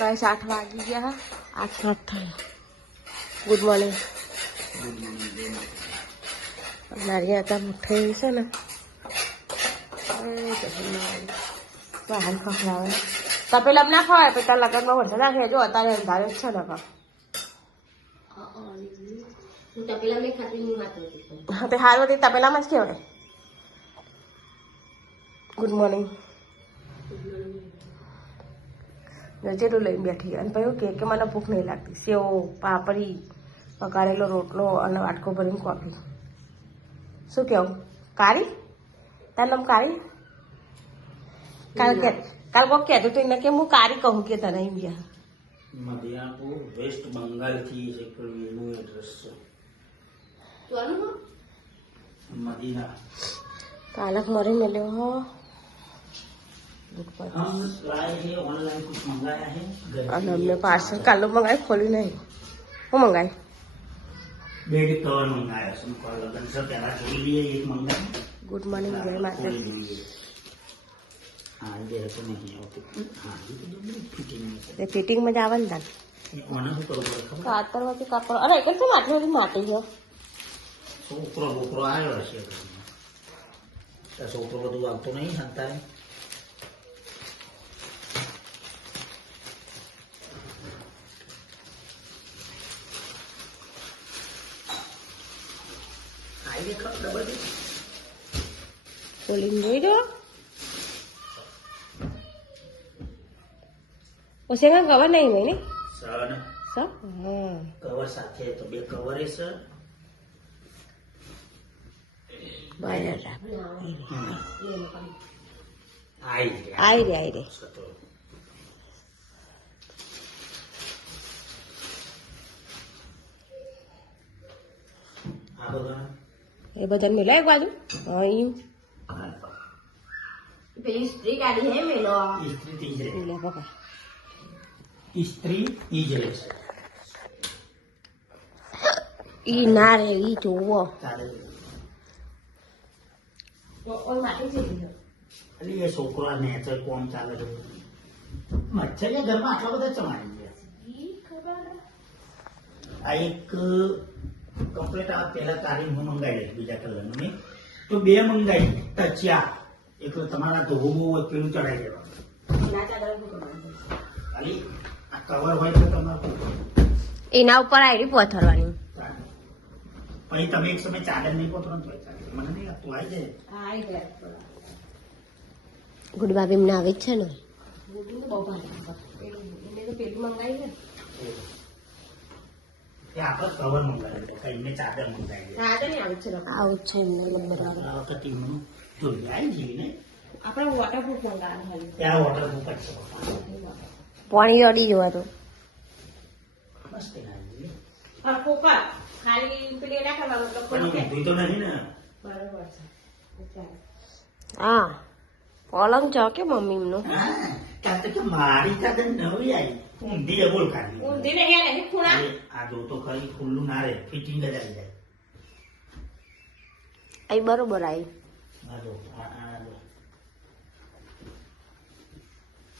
Guys 8 वागी गया है 8:07 થાય ગુડ મોર્નિંગ નારિયા તા ઉઠી છે ને વાહન ખખડાવે તપેલા ના ખવાય પછી તાર લગનમાં વરસાદ નાખે જો અત્યારે અંધારે જ છે ને હા તે હારું તે તપેલામાં જ કહેવાય ગુડ મોર્નિંગ જેટલું લઈને બેઠી અને પછી કે મને ભૂખ નહીં લાગતી સેવ પાપડી પકાળેલો રોટલો અને વાટકો ભરીને કોફી શું કેવું કાળી તારું નામ કાળી કાલ કોક કહેતું તો એને કે હું કાળી કહું કે તને એમ ગયા મધ્યાપુર વેસ્ટ બંગાળથી એનું એડ્રેસ છે મદીના पालक मरी मिले हो हम लाए हैं ऑनलाइन कुछ मंगाया है और हमने पार्सल कल मंगाए खोली नहीं वो मंगाए बेड कवर मंगाया उसको लगन से पहला खोल लिए एक मंगाया गुड मॉर्निंग जय माता हाँ ये तो नहीं होती हाँ ये फिटिंग में ये फिटिंग में जावन था ઓના શું કરવું પડે ખબર કાતર માંથી કાપડ અરે એક તો માટલી બધી માટી છે છોકરો બોકરો આવ્યો હશે છોકરો બધું આવતો નહીં સંતાય આવી દેખો ડબલ ખોલીને જોઈ દો ઓછે કાં કવર નહીં મેં સર સર હા કવર સાથે તો બે કવર એ સર બરાબર આવી રે આ બધા એ બધા મિલાય એક બાજુ હા યું પેલી સ્ત્રી ગાડી હે મેલો સ્ત્રી તીજરે લે પકડ સ્ત્રી તીજરે ઈ ના રે ઈ જોવો તારે ઓય માટી છે અલી એ છોકરા નેચર કોમ ચાલે છે મચ્છર એ ઘરમાં આટલા બધા ચમાડી ગયા આ એક કમ્પ્લીટ આ પેલા તારીખ હું મંગાવી લઈશ બીજા કલરનું નહીં તો બે મંગાવી ટચ્યા એક તો તમારા ધોબો હોય પેલું ચડાવી દેવાનું ના ચાદર કરવાનું ખાલી આ કવર હોય તો તમારું એના ઉપર આયરી પથરવાની પછી તમે એક સમય ચાદર નહીં પોતરો તો ચાલે મને નહીં તું આવી જાય હા આઈ ગયા ગુડ બાબી મને આવે જ છે ને ગુડું બહુ ભારે એને તો પેલું મંગાવી ને એ આપણે કવર મંગાવી દે કઈને ચાદર મંગાવી દે હા તો નહીં આવે છે આવું જ છે એમને બરાબર આ વખતે હું જોઈ આવી જઈએ ને આપણે વોટરપ્રૂફ મંગાવવાનું હોય ત્યાં વોટરપ્રૂફ જ છે પાણી અડી જવા તો મસ્ત લાગે હા કોકા ખાલી પેલી ના કરવાનું તો પણ ઊભી તો નહીં ને બરાબર છે હા પલંગ છે કે મમ્મી એમનું ત્યાં તો કે મારી ચાદર નવી આવી ઊંધી બોલ કાઢી ઊંધી ને યાર નહીં ખૂણા આ જો તો ખરી ખુલ્લું ના રહે ફિટિંગ જ આવી જાય અહીં બરોબર આવી આ જો આ જો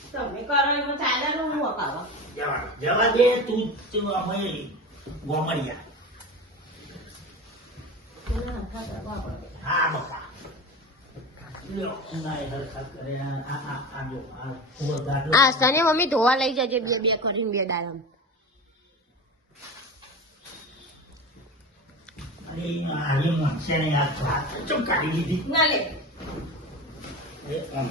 તમે કરો એમાં ચાદર હું અપાવો જવા દે તું અમે ગોમડિયા હા બકા આ સને મમ્મી ધોવા લઈ જજે બે બે કરીને બે દાડમ અરે આજે મનસે ને યાદ ચમ કાઢી લીધી ના લે એ ઓમ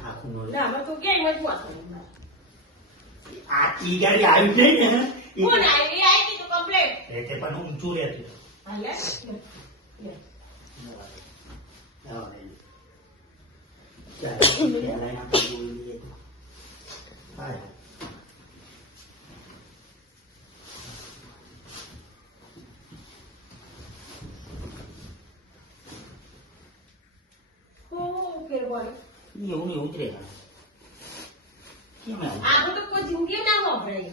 આખું નો ના અમે તો ક્યાંય મત વાતો આ ઈ ગાડી આવી ગઈ ને કોણ આવી આવી કી તો કમ્પ્લીટ એ તે પણ ઊંચું રહેતું હા યાર એવું એવું જ રહે કેમ આવું આપણે તો કોઈ જિંદગી ના વાપરાય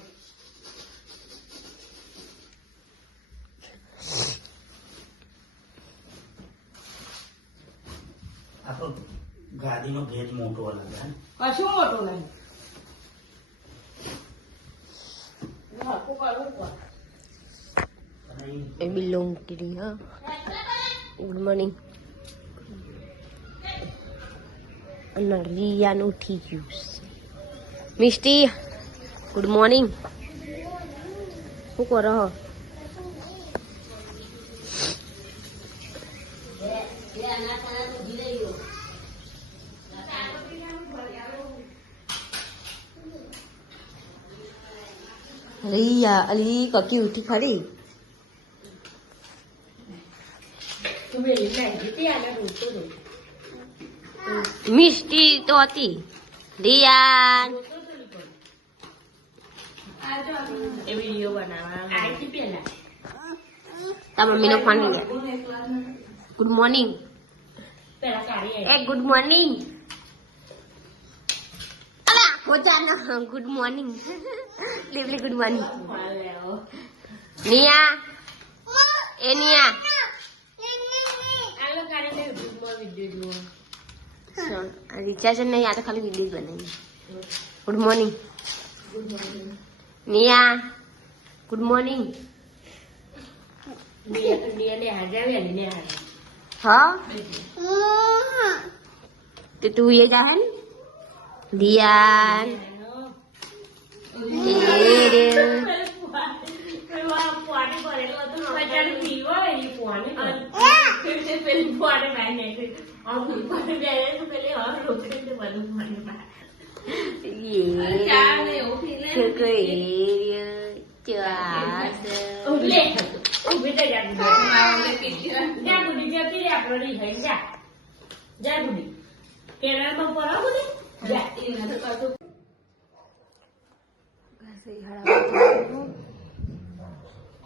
આ તો ગાદીનો ભેજ મોટો અલગ હે કશું મોટું નહીં હરખું કરવું પડે. અને એ બિલોંગ કરી હા ગુડ મોર્નિંગ અને રિયાનું ઉઠી ગયું છે. મિસ્ટી ગુડ મોર્નિંગ શું કરો હો રિયા અલી કકી ઉઠી ખરી તું વેલી નાઈ જીતી આને રોતો રહે. મિસ્ટી તો હતી રિયા એ વિડીયો બનાવવા આઈથી પહેલા તાર મમ્મીનો ફોન લઈ ગુડ મોર્નિંગ પેલા કાઢી એ ગુડ મોર્નિંગ અલા હોજાનો good morning lively good morning નિયા એ નિયા આલો કાઢીને યુટ્યુબમાં વિડીયો જોવો. રિચાર્જ નહીં આ તો ખાલી વિડીયો બનાવી good morning Nia good morning ને હાજર ને હાજર હા તો તું ये जा है दियान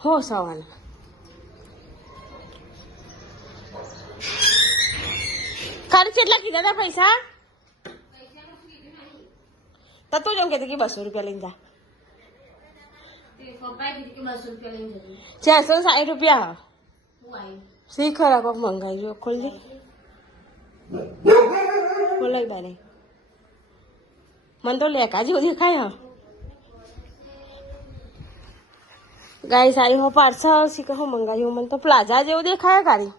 हो सवाल खर्च કેટલા કીધા હતા પૈસા તો તું જેમ કહેતી કે 200 રૂપિયા લઈને જા 460 રૂપિયા સી ખરા કોક મંગાઈ જો ખોલ દે ખોલાઈ બારે મને તો લેકા જેવું દેખાય હા ગાય સારી હો પાર્સલ શીખે હું મંગાવ્યું મને તો પ્લાઝા જેવું દેખાય ગાડી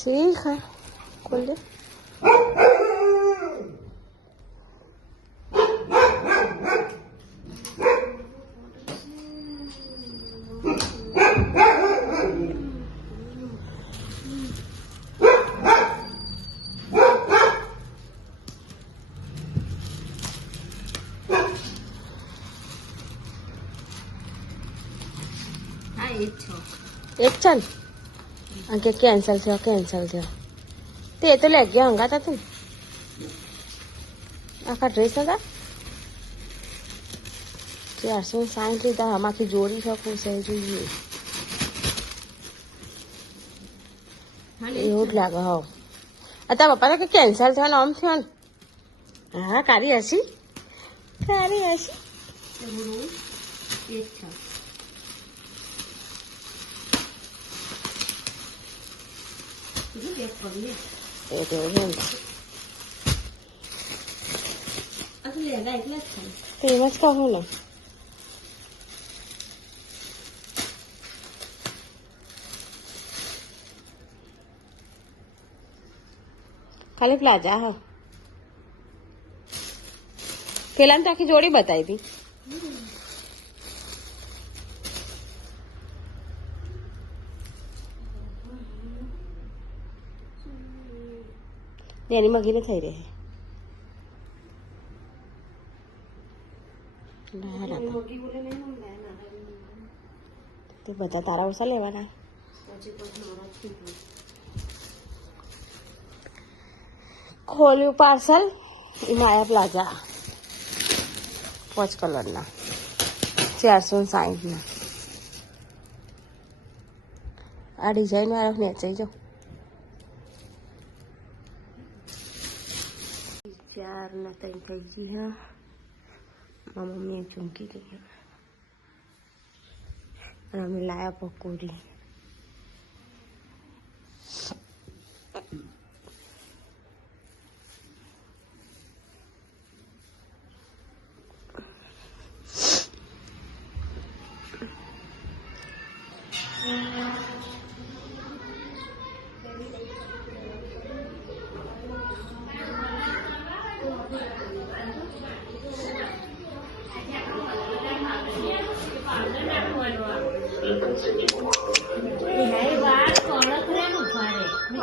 શીખ ખોલ દે એક છે ને કે કેન્સલ થયો તે તો લે ગયા હંગાતા તું આખા ડ્રેસ હતા 460 લીધા આમાંથી જોડી શકું છે જોઈએ એવું જ લાગે હા તારા પપ્પા કે કેન્સલ થયો ને આમ થયો ને હા કારી હસી એ તો એમ જ કહું ને ખાલી પ્લાઝા હા પેલા તો આખી જોડી બતાવી હતી એની મગીને થઈ રહી તે બધા તારા ઓછા લેવાના ખોલ્યું પાર્સલ એ માયા પ્લાઝા 5 કલરના 460 આ ડિઝાઇન વાળો નેચાઈ જાઓ 4 ના 3 થઈ ગઈ હા મારી મમ્મીએ ઝુમકી લઈ અને અમે લાયા પકોડી.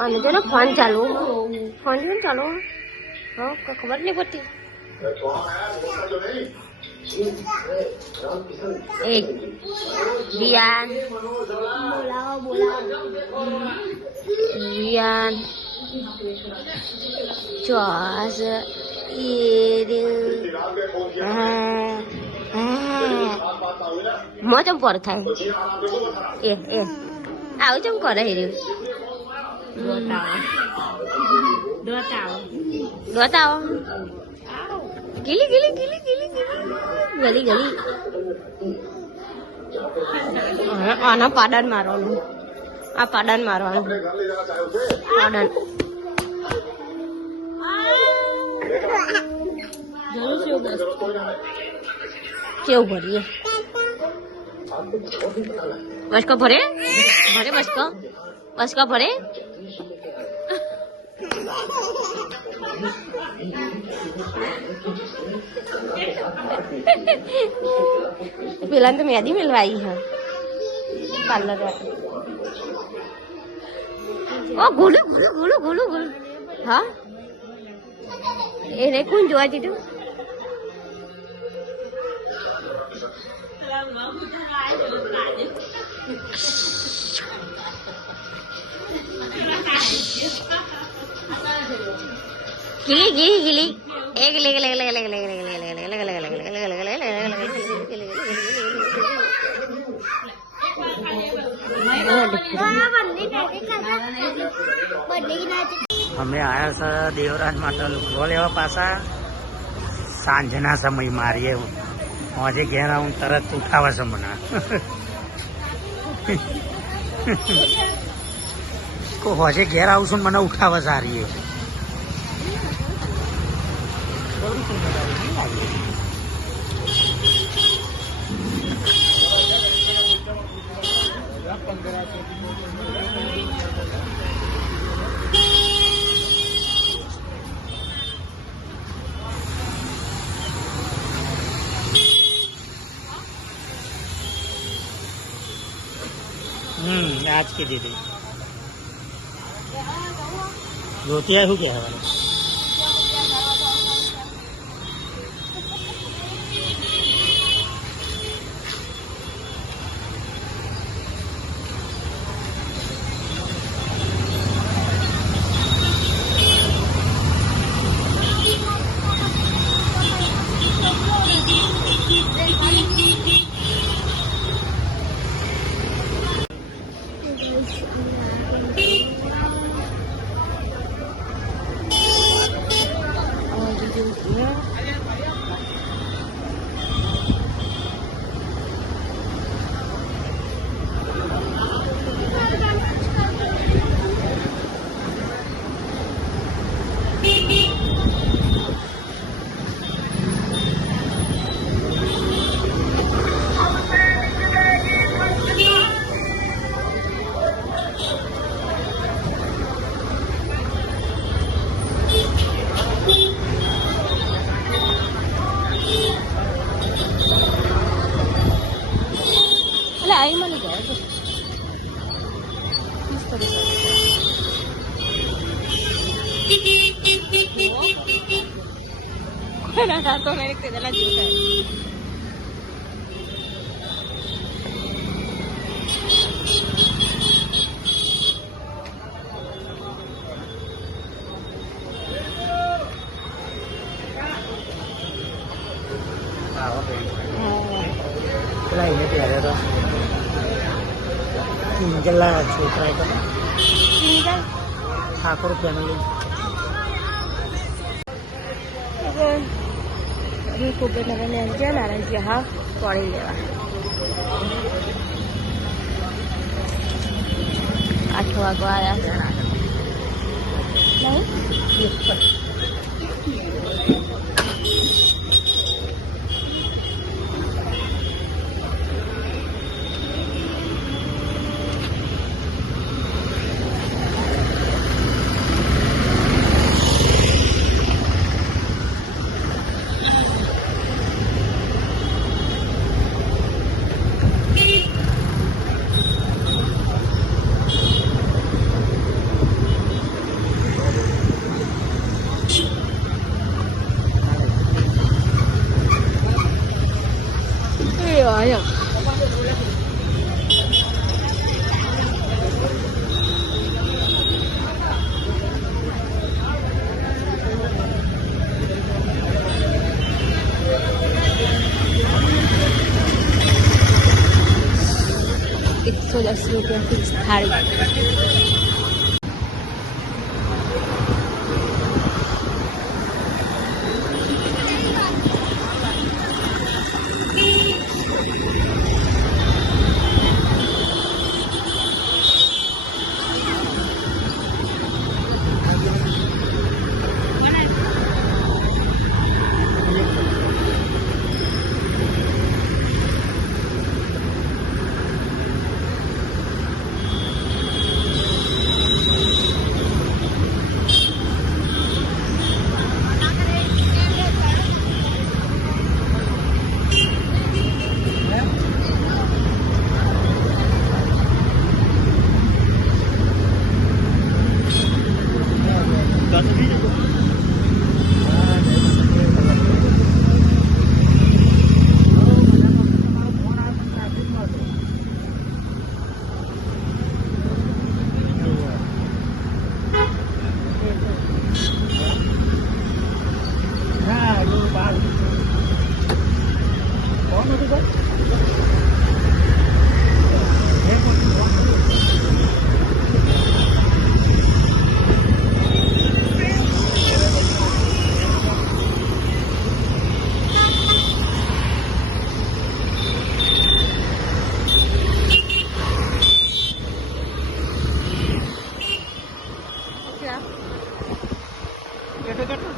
અને તેનો ફોન ચાલુ કેમ ચાલુ હા ખબર નહીં પડતી. એ રિયાન રિયાન ચોસ મો ચમ પર થાય એ આવું ચમ કરે હેર્યું દોતાઓ ગીલી ગીલી ગીલી ગીલી ગલી ગલી આના પાડન મારવાનું આ પાડન મારવાનું પાડન કેવું ભરીએ બસકો ભરે ભરે બસકો ભરે પેલા તો મેદી મેલવા આવી હા પાર્લર ઓ ગોલું ગોલું ગોલું ગોલું ગોલું હા એને કોણ જોવા દીધું ગીલી ગીલી ગીલી એ ગીલી ગીલી ગીલી ગીલી ગીલી ગીલી અમે આયા છે દેવરાજ માટે લુગડો લેવા પાછા સાંજના સમય મારીએ આજે ઘેર આવું તરત ઉઠાવે છે મને હોજે ઘેર આવું છું મને ઉઠાવે સારી आज की दीदी रोटियां શું કહેવાનું आई मनी जाए तो मेरे किधर जूता है सिंगल छोकरा सिंगल ठाकुर फैमिली હું કોપરેનગર ને એમ ગયા નારાયણજી હા પાણી લેવા 8 વાગવા આવ્યા ₹110 ફિક્સ થાળી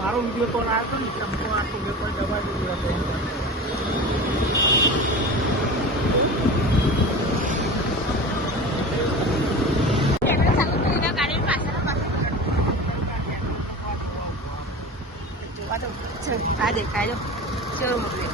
મારો વિડીયો કોલ આવ્યો ને ચમકો આખો પેપર દબાવી દીધો આ દેખાય ચલો મોકલે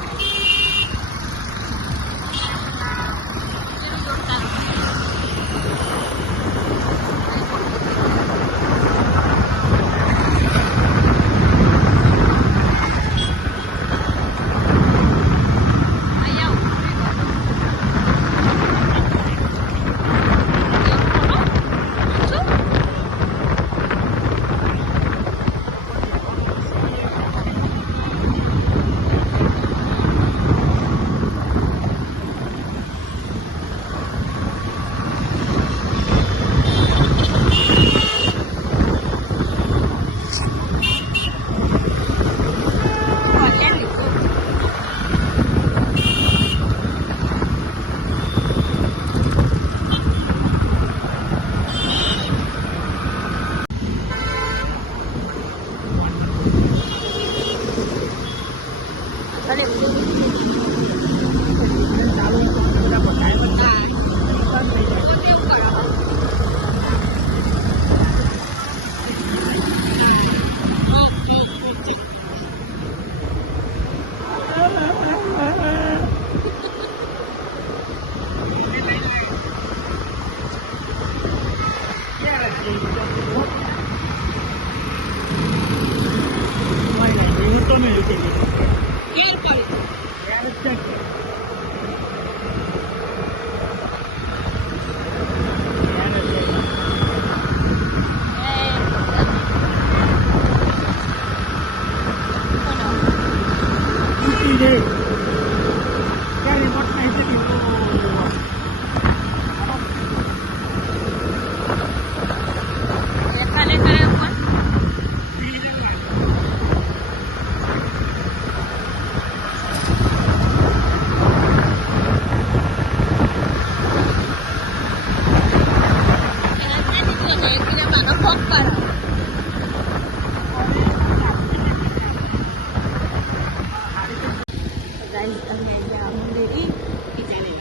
ગાઈસ અમે અહીંયા મંદિરી ખીચાડે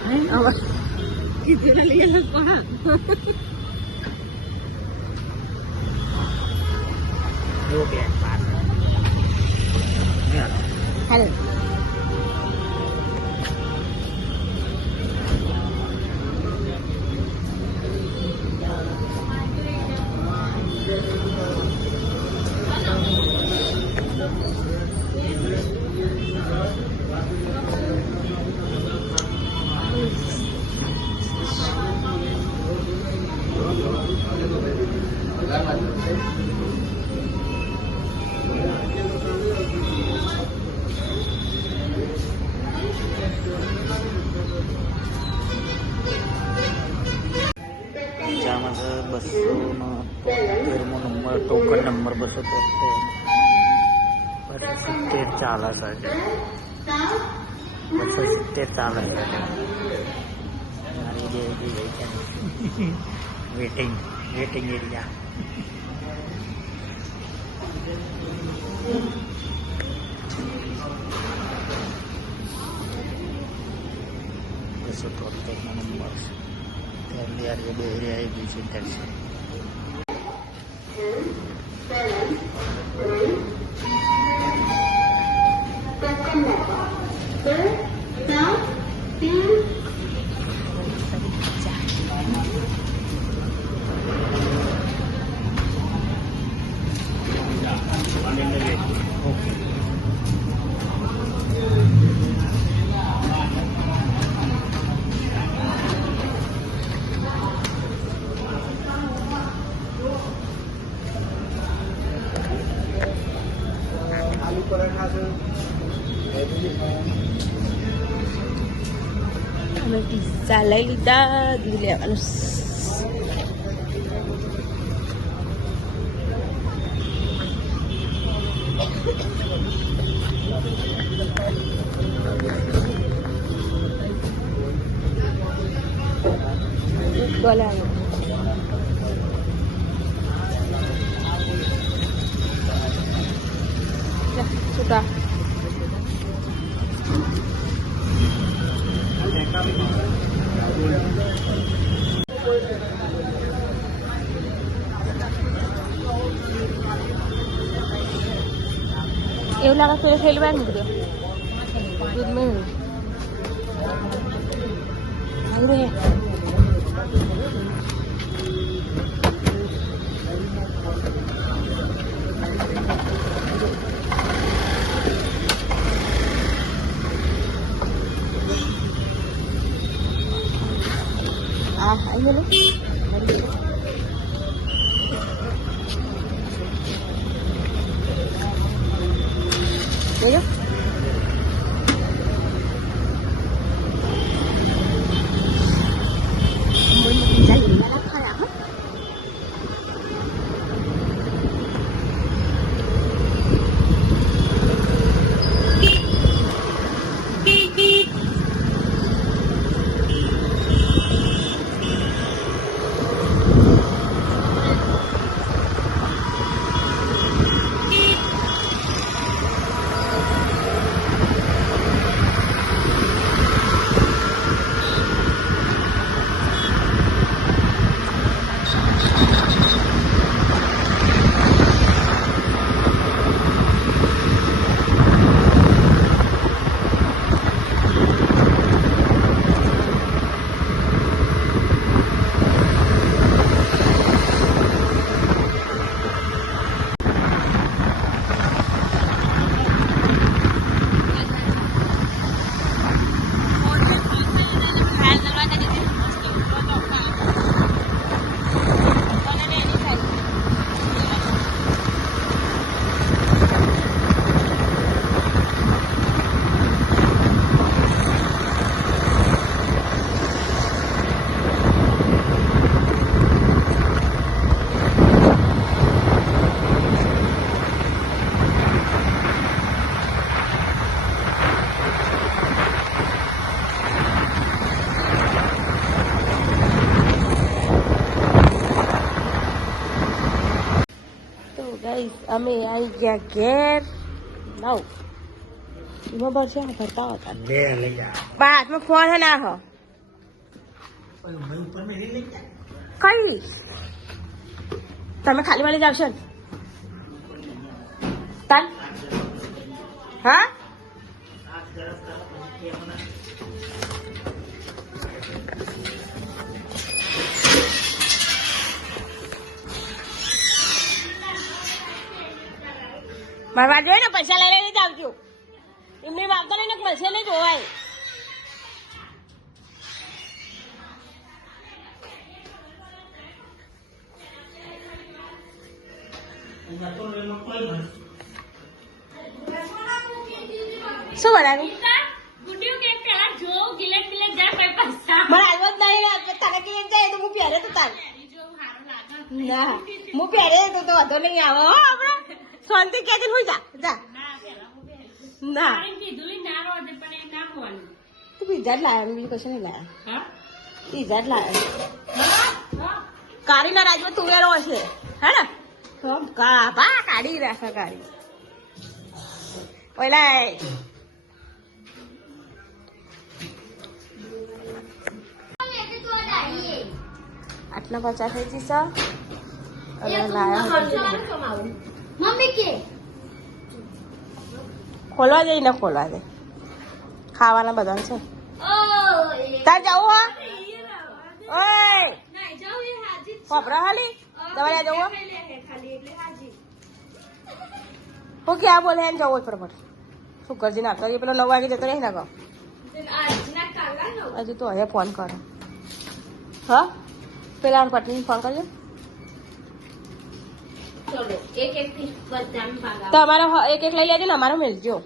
હાય આવા ખીચેલા લઈ લો હા જો કે પાસ હાલો જામાં 273મો નંબર ટોકન નંબર 270 ચાલે છે 270 ચાલે છે મારી જે છે વેટિંગ એરિયા નંબર પહેલી યાર બે એરિયા બીજી દર્શન અમે પિઝા લઈ લીધા દૂધ લેવાનું બોલાવો suka એવું લાગે તો ખેલવાનું બધું દૂધમાં આવડે ayo lu ayo ગાઈસ અમે આવી ગયા ઘેર લાવ એમાં ભરશે ભરતા હતા લે લઈ જા પણ હાથમાં ફોન હે ના હો ભાઈ ઉપર મેં લઈ જા કઈ તમે ખાલી વાળી જ આવશો ને તાન હા મારે વાત જોઈએ ને પૈસા લઈ લઈને જ આવજો એમની વાગતો નહીં ને મળશે નહીં જોવાય શું બનાવ્યું મને આવ્યો જ નહીં તને કે જાય તો હું પહેરે તો તાર ના હું પહેરે તો વાંધો નહીં આવે હો આપણે શાંતિ કે હોઈ જા જા ના તું પીઝા જ લાવ્યા બીજું કશું નહીં લાવ્યા પીઝા જ લાવ્યા કાળીના રાજમાં તુવેરો હશે હે ને ભા કાઢી રાખે કાઢી પેલા આટલા 50 થઈ જશે અને લાયા મમ્મી કે ખોલવા જઈને ખોલવા દે ખાવાના બધા છે તાર જવું હા ઓય ખબરા હાલી દવા જવું હું ક્યાં બોલે એમ જવું ફટાફટ શું કરજી ના કરીએ પેલો 9 વાગે જતો રહી ના કહો હજુ તો હવે ફોન કરો હા પેલા પત્ની ફોન કરજો તમારો એક લઈ લેજો ને અમારો મેળજો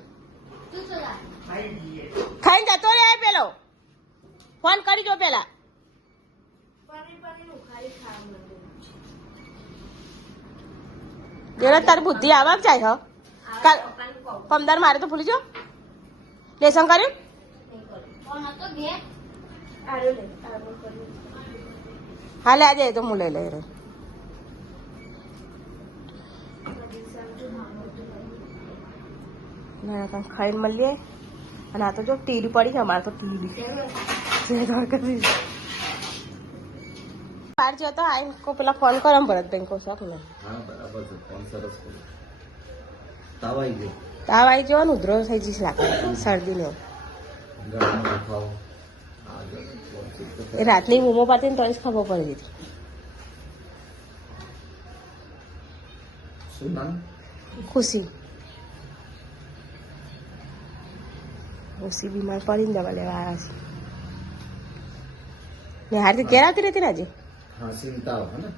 ખાઈને જતો રે પેલો ફોન કરી જો પેલા જેને તારી બુદ્ધિ આવક જાય હ કાલ પમદાર મારે તો ભૂલી જો લેસન કર્યું હાલે આજે તો હું લઈ લઈ રહ્યો ના ખાઈને મળીએ અને આ તો જો ટીવી પડી છે અમારે તો ટીવી બહાર જતો આઈને કો પેલા ફોન કરો ભરતભાઈ કો શોખ ને હા બરાબર છે ફોન સરસ કર્યો તાવ આવી ગયો તાવ આવી જવો ને ઉધરો થઈ જઈશ લાગે શરદીને ગળામાં દુખાવો એ રાતની બૂમો પાતી ને તો જ ખબર પડી હતી શું નામ ખુશી ખુશી બીમાર પડીને દવા લેવા આવ્યા છે ને હારથી ઘેર આવતી રહેતી ને આજે હા ચિંતાઓ હે ને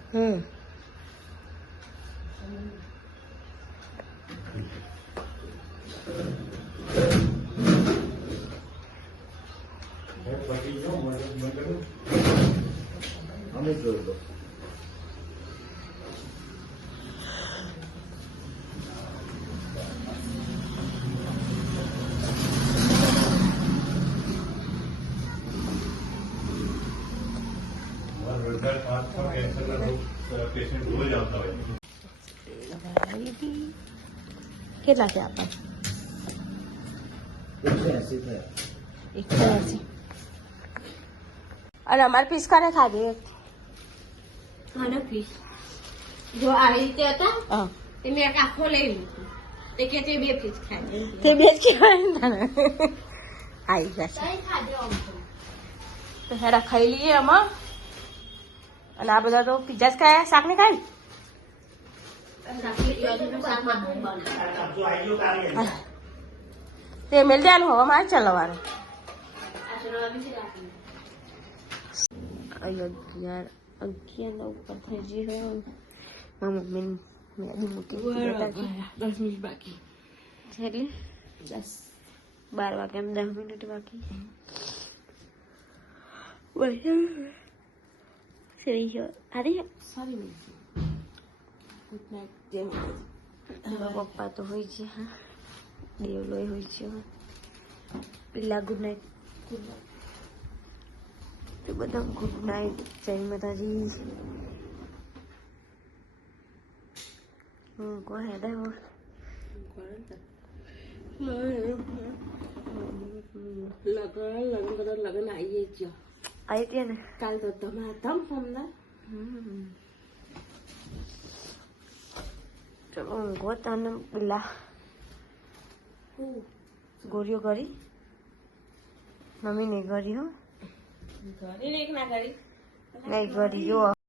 અમે જોઈ લો કેટલા છે આપણા 180 થયા 180 અને અમારે પીસ કરે ખાધી જો આવી રીતે હતા હા તે મેં એક આખો લઈ લીધું તે કે તે 2 પીસ ખાય તે બે જ કહેવાય ને તને આવી જશે તો હેરા ખાઈ લઈએ આમાં અને આ બધા તો પીઝા જ ખાય શાક ને ખાય તે મેલ દેવાનું હવે મારે ચલાવવાનું 11 ના ઉપર થઈ ગયું મારા મમ્મી મેં મૂકી 10 મિનિટ બાકી છે એટલે 12 વાગે એમ 10 મિનિટ બાકી સરી ગયો અરે સારી ગુડ નાઇટ જેમ પપ્પા તો હોય છે હા દેવલો હોય છે પેલા ગુડ નાઇટ તો બધા ગુડ નાઇટ જય માતાજી હું કો હેડા હો લગન આવીએ જ આવી ત્યાં ને કાલ તો તમારા ધમ ફમના ચલો ઊંઘો તને પેલા ગોળીઓ કરી મમ્મી નહીં કરી હો ઘરે એક ના કરી નહીં કરી જો